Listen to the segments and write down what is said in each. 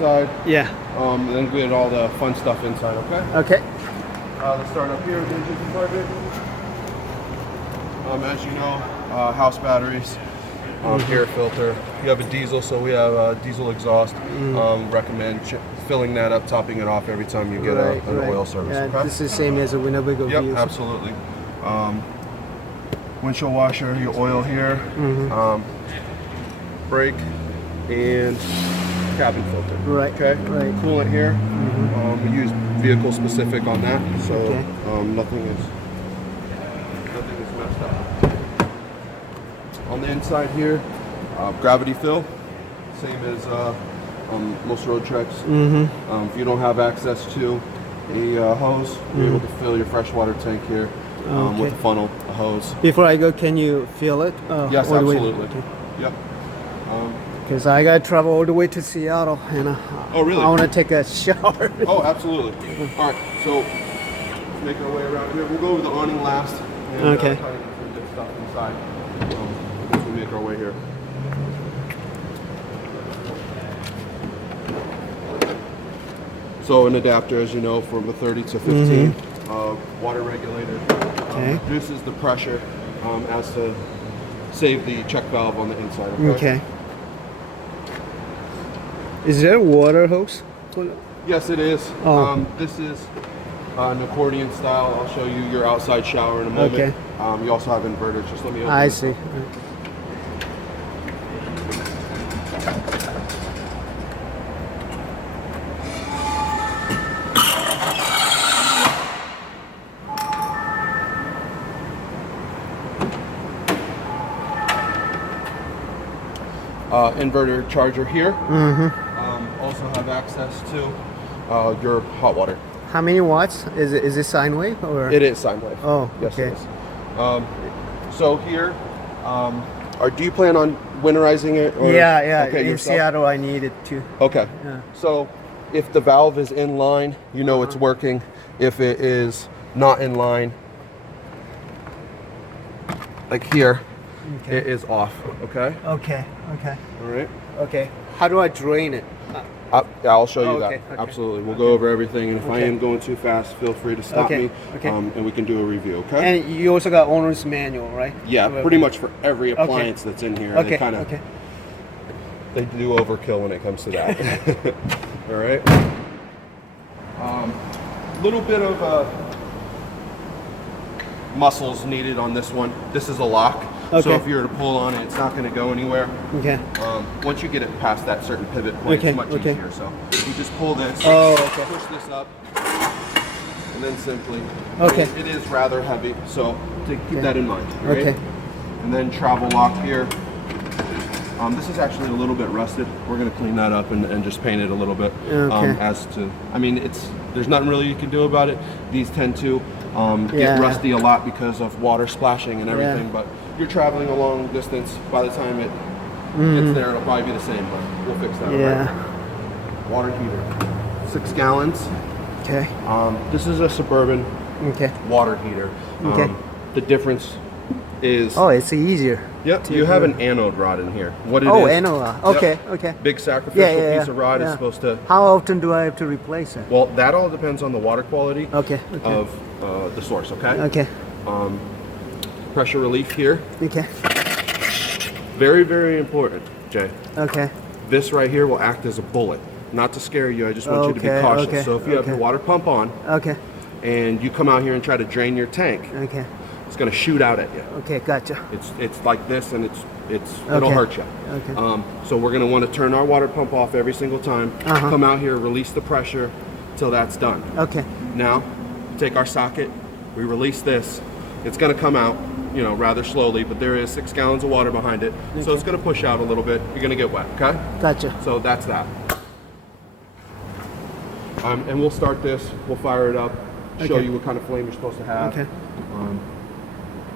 outside. Yeah. And then get all the fun stuff inside, okay? Okay. Let's start up here, the engine compartment. As you know, house batteries, air filter. You have a diesel, so we have diesel exhaust. Recommend filling that up, topping it off every time you get an oil service. Yeah, okay? this is the same as a Winnebago. Yep, absolutely. Windshield washer, your oil here, brake, and cabin filter. Right. Okay. Right. Coolant here. We use vehicle specific on that, so nothing is messed up. On the inside here, gravity fill, same as most Roadtreks. If you don't have access to a hose, you're able to fill your freshwater tank here with a funnel, a hose. Before I go, can you fill it? Yes, absolutely. Okay. Yep. Because I got to travel all the way to Seattle, and oh, really? I want to take a shower. Oh, absolutely. All right, so let's make our way around here. We'll go over the awning last. And, Okay. try to get some good stuff inside as we make our way here. So an adapter, as you know, from a 30 to 15, water regulated, reduces the pressure as to save the check valve on the inside. Okay. Is there a water hose? Yes, it is. Oh. This is an accordion style. I'll show you your outside shower in a moment. Okay. You also have inverters. Just let me open I this see. up. Inverter charger here. Also have access to your hot water. How many watts? Is it sine wave or? It is sine wave. Oh, yes, okay. it is. So here, do you plan on winterizing it? Or? Yeah. Okay, in yourself? Seattle, I need it too. Okay. Yeah. So if the valve is in line, you know it's working. If it is not in line, like here, it is off. Okay. Okay. All right. Okay. How do I drain it? I'll show you that. Okay. Absolutely. We'll go over everything, and if I am going too fast, feel free to stop me, and we can do a review. Okay. And you also got owner's manual, right? Yeah, pretty much for every appliance that's in here. Okay. They do overkill when it comes to that. All right. Little bit of muscles needed on this one. This is a lock. Okay. So if you were to pull on it, it's not going to go anywhere. Okay. Once you get it past that certain pivot point, it's much easier. So you just pull this, push this up, and then simply. Okay. It is rather heavy, so to keep that in mind. Right? Okay. And then travel lock here. This is actually a little bit rusted. We're going to clean that up and just paint it a little bit. There's nothing really you can do about it. These tend to get rusty a lot because of water splashing and everything, but you're traveling a long distance. By the time it gets there, it'll probably be the same, but we'll fix that. Yeah. Right? Water heater, 6 gallons. Okay. This is a Suburban water heater. The difference is... Oh, it's easier. Yep, you have an anode rod in here. What it is? Anode rod. Okay. Big sacrificial piece of rod is supposed to... How often do I have to replace it? Well, that all depends on the water quality of the source, okay? Pressure relief here. Okay. Very, very important, Jay. Okay. This right here will act as a bullet. Not to scare you, I just want you to be cautious. So if you have the water pump on and you come out here and try to drain your tank, it's going to shoot out at you. Okay, gotcha. It's like this, and it'll hurt you. Okay. So we're going to want to turn our water pump off every single time. Come out here, release the pressure till that's done. Okay. Now, take our socket, we release this. It's going to come out, rather slowly, but there is 6 gallons of water behind it. So it's going to push out a little bit. You're going to get wet, okay? Gotcha. So that's that. And we'll start this, we'll fire it up, show you what kind of flame you're supposed to have. Okay.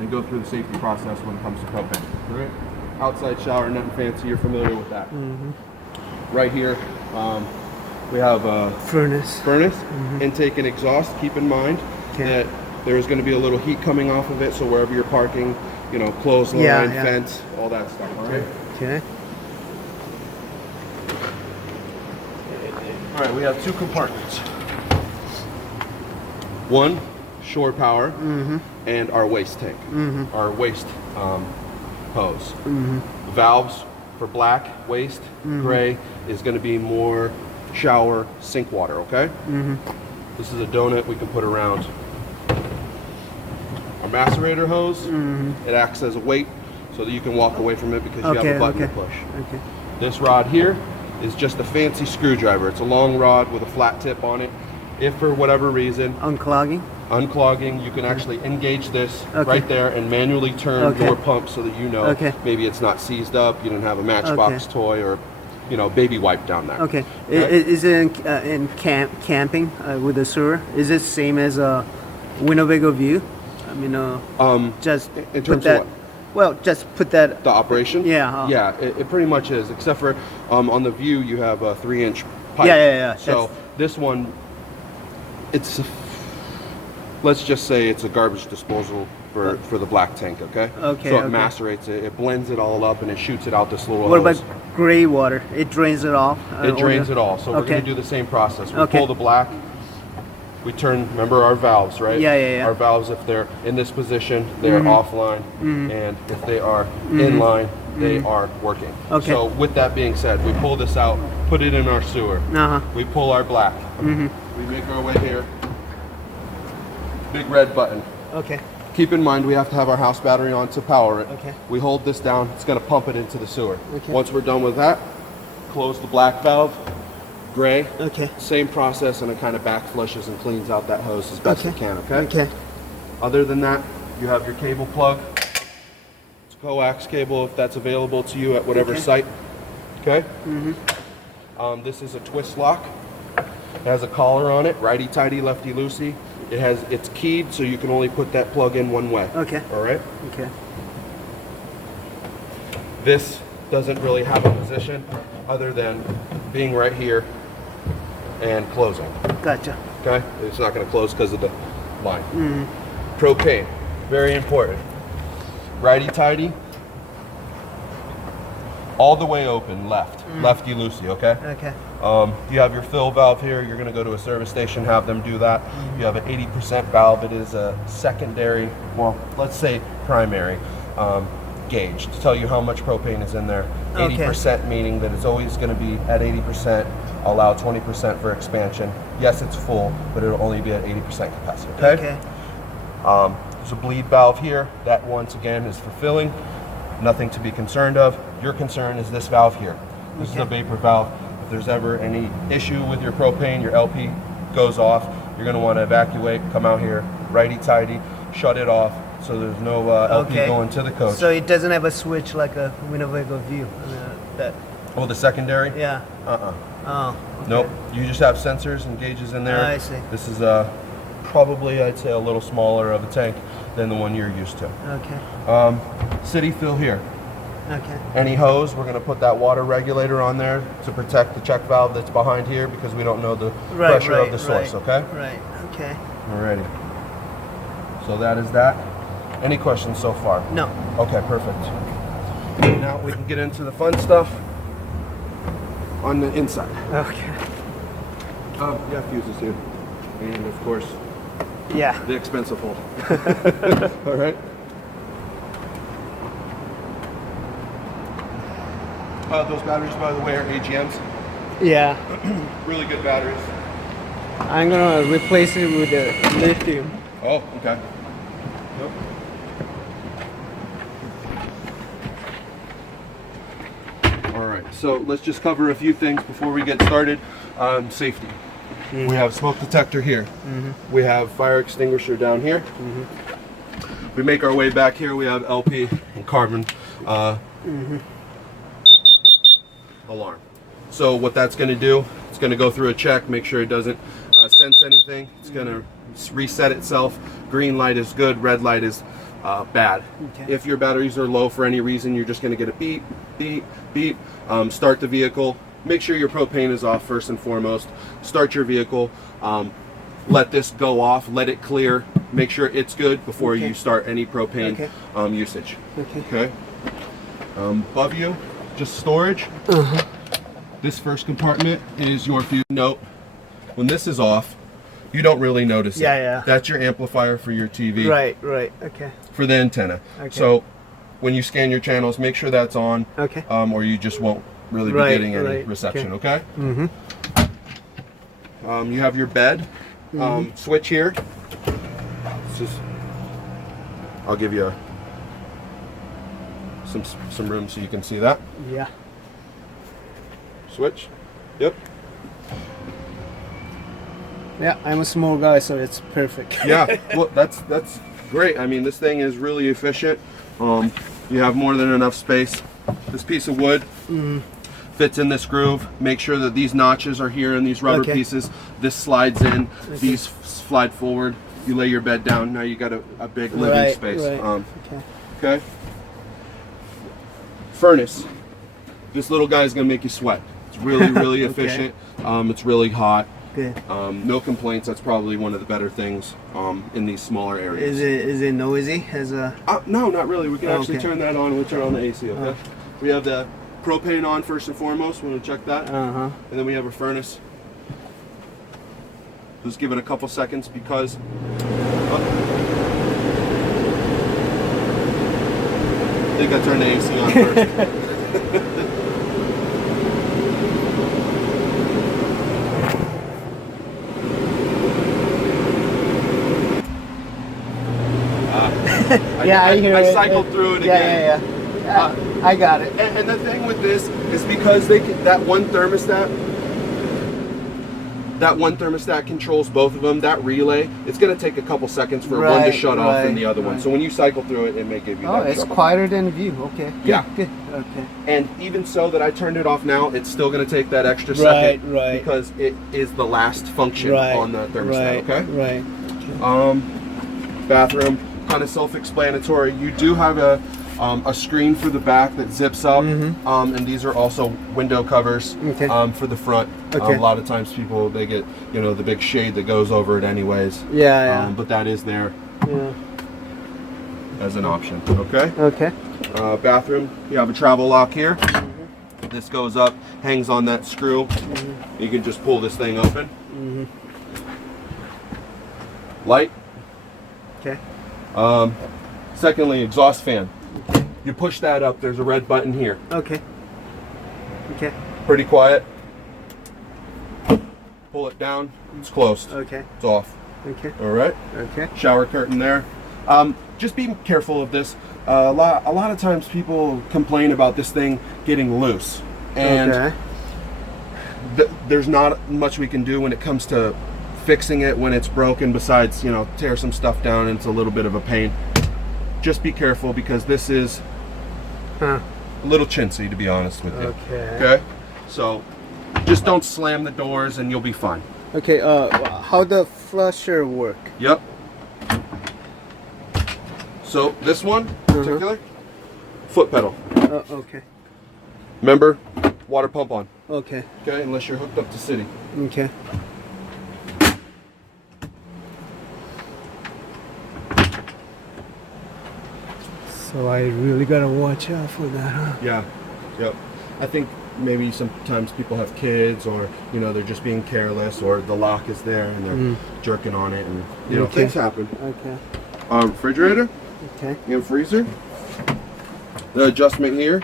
And go through the safety process when it comes to propane. Right? Outside shower, nothing fancy, you're familiar with that. Right here, we have a furnace, intake and exhaust. Keep in mind that there's going to be a little heat coming off of it, so wherever you're parking, clothesline, fence, all that stuff, all right? Okay. All right, we have 2 compartments. One, shore power, and our waste tank, our waste hose. Valves for black waste, gray is going to be more shower sink water, okay? This is a donut we can put around our macerator hose. It acts as a weight so that you can walk away from it because you have a button to push. This rod here is just a fancy screwdriver. It's a long rod with a flat tip on it. If for whatever reason unclogging, you can actually engage this right there and manually turn your pump so that you know maybe it's not seized up, you don't have a Matchbox toy or baby wipe down there. Is it in camping with the sewer? Is it same as a Winnebago View? I mean, just in terms of what? Well, just put that. The operation? Yeah. Yeah, it pretty much is, except for on the View you have a 3-inch pipe. Yeah. So this one, it's, let's just say it's a garbage disposal for the black tank, okay? So it macerates it, it blends it all up, and it shoots it out this little hose. What about gray water? It drains it off? It drains it all. So we're going to do the same process. We pull the black, we turn, remember our valves, right? Yeah. Our valves, if they're in this position, they're offline, and if they are in line, they are working. So with that being said, we pull this out, put it in our sewer. We pull our black. We make our way here. Big red button. Keep in mind we have to have our house battery on to power it. We hold this down, it's going to pump it into the sewer. Once we're done with that, close the black valve, gray, same process, and it kind of back flushes and cleans out that hose as best it can, okay? Other than that, you have your cable plug. It's a coax cable if that's available to you at whatever site, okay? This is a twist lock. It has a collar on it, righty-tighty, lefty-loosey. It's keyed, so you can only put that plug in one way. All right? This doesn't really have a position other than being right here and closing. Gotcha. Okay? It's not going to close because of the line. Propane, very important. Righty-tighty, all the way open, left. Lefty-loosey, okay? You have your fill valve here. You're going to go to a service station, have them do that. You have an 80% valve. It is a secondary, well, let's say primary gauge to tell you how much propane is in there. 80% meaning that it's always going to be at 80%. Allow 20% for expansion. Yes, it's full, but it'll only be at 80% capacity. Okay. There's a bleed valve here. That once again is for filling. Nothing to be concerned of. Your concern is this valve here. This is a vapor valve. If there's ever any issue with your propane, your LP goes off, you're going to want to evacuate, come out here, righty-tighty, shut it off so there's no LP going to the coach. So it doesn't have a switch like a Winnebago View? Oh, the secondary? Yeah. Nope. You just have sensors and gauges in there. I see. This is probably, I'd say, a little smaller of a tank than the one you're used to. City fill here. Any hose, we're going to put that water regulator on there to protect the check valve that's behind here because we don't know the pressure of the source, okay? Alrighty. So that is that. Any questions so far? No. Okay, perfect. Now we can get into the fun stuff on the inside. You have fuses here. And of course, the expensive hole. Alright. Those batteries, by the way, are AGMs. Really good batteries. I'm gonna replace it with the lithium. Oh, okay. All right, so let's just cover a few things before we get started. Safety. We have smoke detector here. We have fire extinguisher down here. We make our way back here. We have LP and carbon alarm. So what that's going to do, it's going to go through a check, make sure it doesn't sense anything. It's going to reset itself. Green light is good, red light is bad. If your batteries are low for any reason, you're just going to get a beep, beep, beep. Start the vehicle. Make sure your propane is off first and foremost. Start your vehicle. Let this go off. Let it clear. Make sure it's good before you start any propane usage. Okay. Above you, just storage. This first compartment is your fuse. Note, when this is off, you don't really notice it. Yeah. That's your amplifier for your TV. Right. Okay. For the antenna. Okay. So when you scan your channels, make sure that's on. Okay. Or you just won't really be getting any reception. Okay. Mm-hmm. You have your bed switch here. I'll give you some room so you can see that. Yeah. Switch. Yep. Yeah, I'm a small guy, so it's perfect. Yeah. Well, that's great. I mean, this thing is really efficient. You have more than enough space. This piece of wood fits in this groove. Make sure that these notches are here in these rubber pieces. This slides in. These slide forward. You lay your bed down. Now you got a big living space. Okay. Furnace. This little guy is gonna make you sweat. It's really efficient. It's really hot. Good. No complaints. That's probably one of the better things in these smaller areas. Is it noisy? No, not really. We can actually turn that on. We'll turn on the AC. Okay. We have the propane on first and foremost. We want to check that. And then we have a furnace. Just give it a couple seconds because. I think I turned the AC on first. I cycled through it again. Yeah. I got it. And the thing with this is because that one thermostat controls both of them. That relay, it's going to take a couple seconds for one to shut off and the other one. So when you cycle through it, it may give you that it's trouble. quieter than view. Okay. Good. Okay. And even so that I turned it off now, it's still going to take that extra second because it is the last function on the thermostat. Okay. Bathroom, kind of self-explanatory. You do have a screen for the back that zips up, and these are also window covers for the front. A lot of times people, they get the big shade that goes over it anyways. But that is there as an option. Okay. Bathroom, you have a travel lock here. This goes up, hangs on that screw. You can just pull this thing open. Light. Okay. Secondly, exhaust fan. You push that up, there's a red button here. Okay. Pretty quiet. Pull it down, it's closed. Okay. It's off. Okay. All right. Okay. Shower curtain there. Just be careful of this. A lot of times people complain about this thing getting loose. And there's not much we can do when it comes to fixing it when it's broken besides, tear some stuff down, and it's a little bit of a pain. Just be careful because this is a little chintzy, to be honest with you. Okay. So just don't slam the doors and you'll be fine. Okay. How the flusher work? Yep. So this one in particular, foot pedal. Okay. Remember, water pump on. Okay. Okay, unless you're hooked up to city. Okay. So I really gotta watch out for that, huh? Yeah. Yep. I think maybe sometimes people have kids, or they're just being careless, or the lock is there and they're jerking on it, and things happen. Okay. Refrigerator. Okay. And freezer. The adjustment here.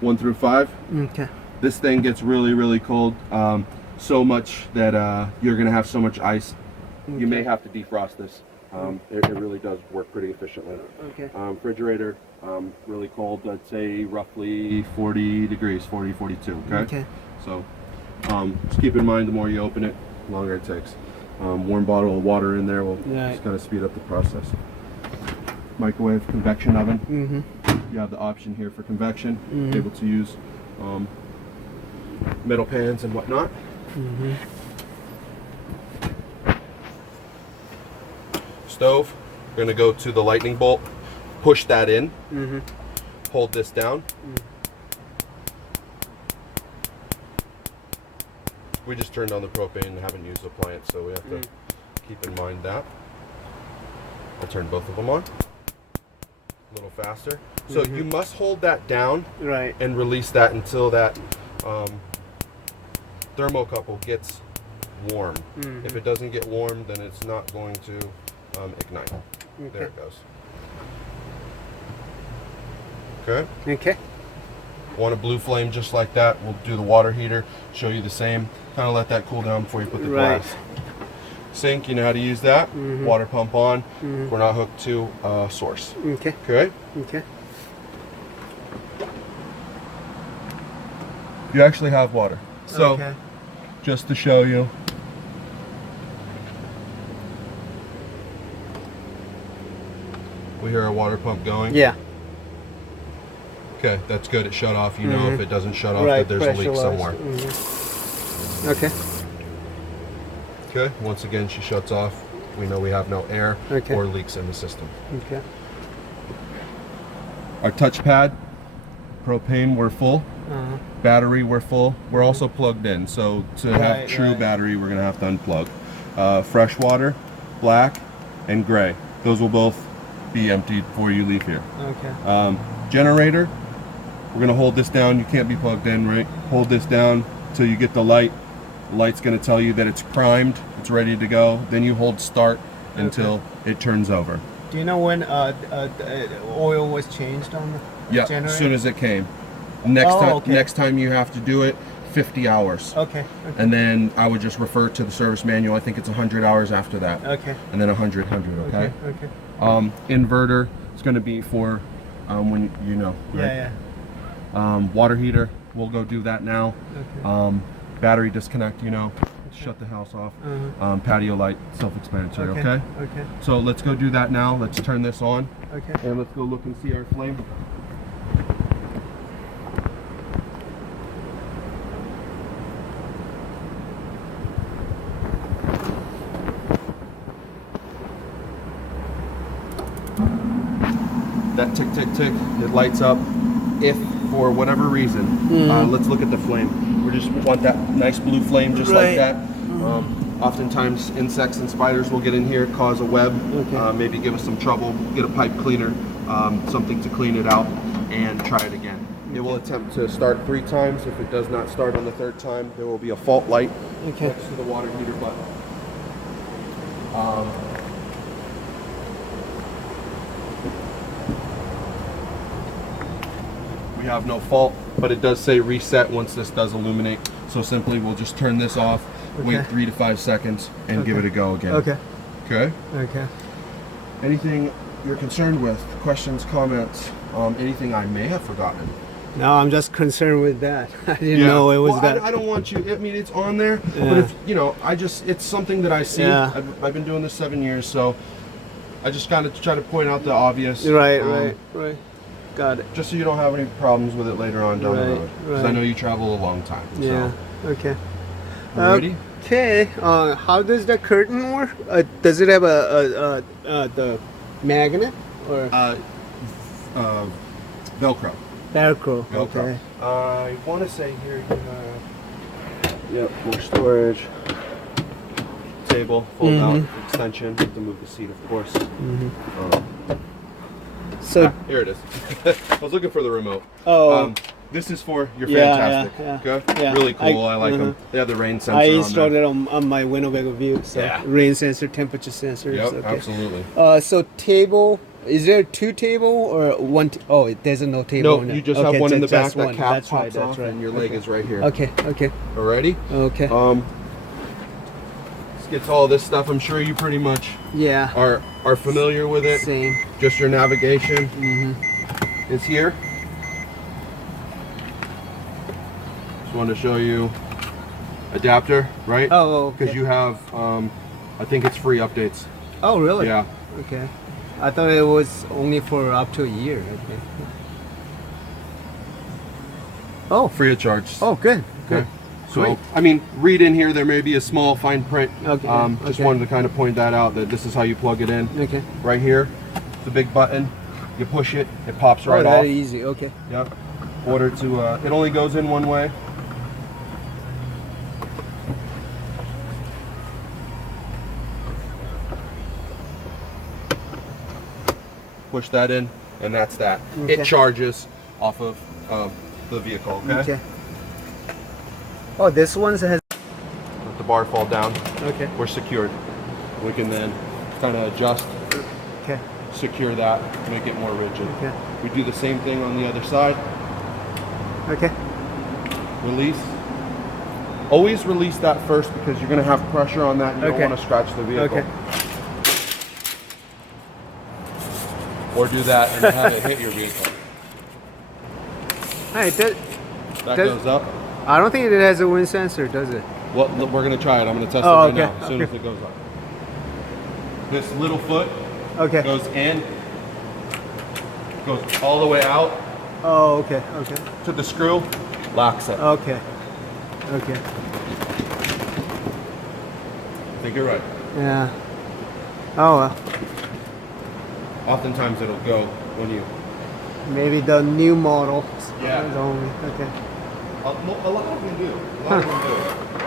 1 through 5. Okay. This thing gets really cold, so much that you're gonna have so much ice. You may have to defrost this. It really does work pretty efficiently. Okay. Refrigerator, really cold. I'd say roughly 40 degrees, 40, 42. Okay. So just keep in mind, the more you open it, the longer it takes. Warm bottle of water in there will just kind of speed up the process. Microwave, convection oven. You have the option here for convection. Able to use metal pans and whatnot. Stove, we're going to go to the lightning bolt, push that in, hold this down. We just turned on the propane and haven't used the appliance, so we have to keep in mind that. I'll turn both of them on. Little faster. So you must hold that down Right. and release that until that thermocouple gets warm. If it doesn't get warm, then it's not going to ignite. Okay. There it goes. Okay. Okay. Want a blue flame just like that, we'll do the water heater, show you the same. Kind of let that cool down before you put the Right. glass. Sink, you know how to use that. Water pump on. We're not hooked to a source. Okay. Okay? Okay. You actually have water. So, Okay. just to show you. We hear our water pump going. Yeah. Okay, that's good. It shut off. You know if it doesn't shut off Right. that there's a leak pressurized. somewhere. Okay. Okay, once again she shuts off. We know we have no air Okay. or leaks in the system. Okay. Our touchpad, propane, we're full. Battery, we're full. We're also plugged in. So to have Right, true right. battery, we're gonna have to unplug. Fresh water, black, and gray. Those will both be emptied before you leave here. Okay. Generator, we're gonna hold this down. You can't be plugged in, right? Hold this down till you get the light. The light's gonna tell you that it's primed, it's ready to go. Then you hold start until it turns over. Do you know when oil was changed on the Yeah, generator? as soon as it came. Next Oh, time, okay. next time you have to do it, 50 hours. Okay. Okay. And then I would just refer to the service manual. I think it's 100 hours after that. Okay. And then 100, okay? Okay. Inverter is going to be for when you know. Right? Yeah. Water heater, we'll go do that now. Okay. Battery disconnect, you know, shut the house off. Patio light, self-explanatory, okay? Okay. So let's go do that now. Let's turn this on. Okay. And let's go look and see our flame. That tick, tick, tick, it lights up. If for whatever reason, let's look at the flame. We just want that nice blue flame just like Right. that. Oftentimes insects and spiders will get in here, cause a web, maybe give us some trouble, get a pipe cleaner, something to clean it out, and try it again. It will attempt to start 3 times. If it does not start on the 3rd time, there will be a fault light Okay. next to the water heater button. We have no fault, but it does say reset once this does illuminate. So simply we'll just turn this off, wait 3 to 5 seconds, and give it a go again. Okay. Okay? Okay. Anything you're concerned with? Questions, comments, anything I may have forgotten? No, I'm just concerned with that. I didn't know it was well, that. I don't want you, I mean, it's on there, but Yeah. if, you know, it's something that I see. Yeah. I've been doing this 7 years, so I just kind of try to point out the obvious. Right. um, Right. Got it. Just so you don't have any problems with it later on down the Right, road. Because I right. know you travel a long time. Yeah. Okay. So. Ready? Okay. How does the curtain work? Does it have the magnet or Velcro. Velcro? Velcro. Okay. I want to say here you have. Yep, more storage. Table, fold out extension. Have to move the seat, of course. So Here it is. I was looking for the remote. Oh. This is for your Yeah, fantastic. yeah. Okay? Yeah. Really cool. I like uh-huh. them. They have the rain sensor I on installed there. it on my Winnebago View. So Yeah. rain sensor, temperature sensor. Yep, okay. absolutely. So table. Is there 2 table or 1? Oh, there's no table. No, in you there. just have one in the back just that one. cap That's pops right. That's off right. and your leg is right here. Okay. Okay. Alrighty? Okay. This gets all this stuff. I'm sure you pretty much Yeah. are familiar with it. Same. Just your navigation is here. Just wanted to show you adapter, right? Oh. Okay. Because you have, I think it's free updates. Oh, really? Yeah. Okay. I thought it was only for up to a year. Okay. Oh. Free of charge. Oh, good. Good. Okay. So, Great. I mean, read in here. There may be a small fine print. Okay, Just okay. wanted to kind of point that out, that this is how you plug it in. Okay. Right here, the big button. You push it, it pops right oh, off. very easy. Okay. Yep. Order to, it only goes in one way. Push that in, and that's that. Okay. It charges off of the vehicle. Okay. Okay. Oh, this one has. Let the bar fall down. Okay. We're secured. We can then kind of adjust, Okay. secure that, make it more rigid. Okay. We do the same thing on the other side. Okay. Release. Always release that first because you're going to have pressure on that and you Okay. don't want to scratch the vehicle. Okay. Or do that and have it hit your vehicle. Alright, That Does- goes up. I don't think it has a wind sensor, does it? Well, look, we're going to try it. I'm going to test Oh, it right okay. now as soon as it goes up. This little foot Okay. goes in, goes all the way out Oh, okay. Okay. to the screw, locks it. Okay. Okay. I think you're right. Yeah. Oh well. Oftentimes it'll go when you. Maybe the new model. Yeah. Is only okay. A lot of them do. A lot of them do.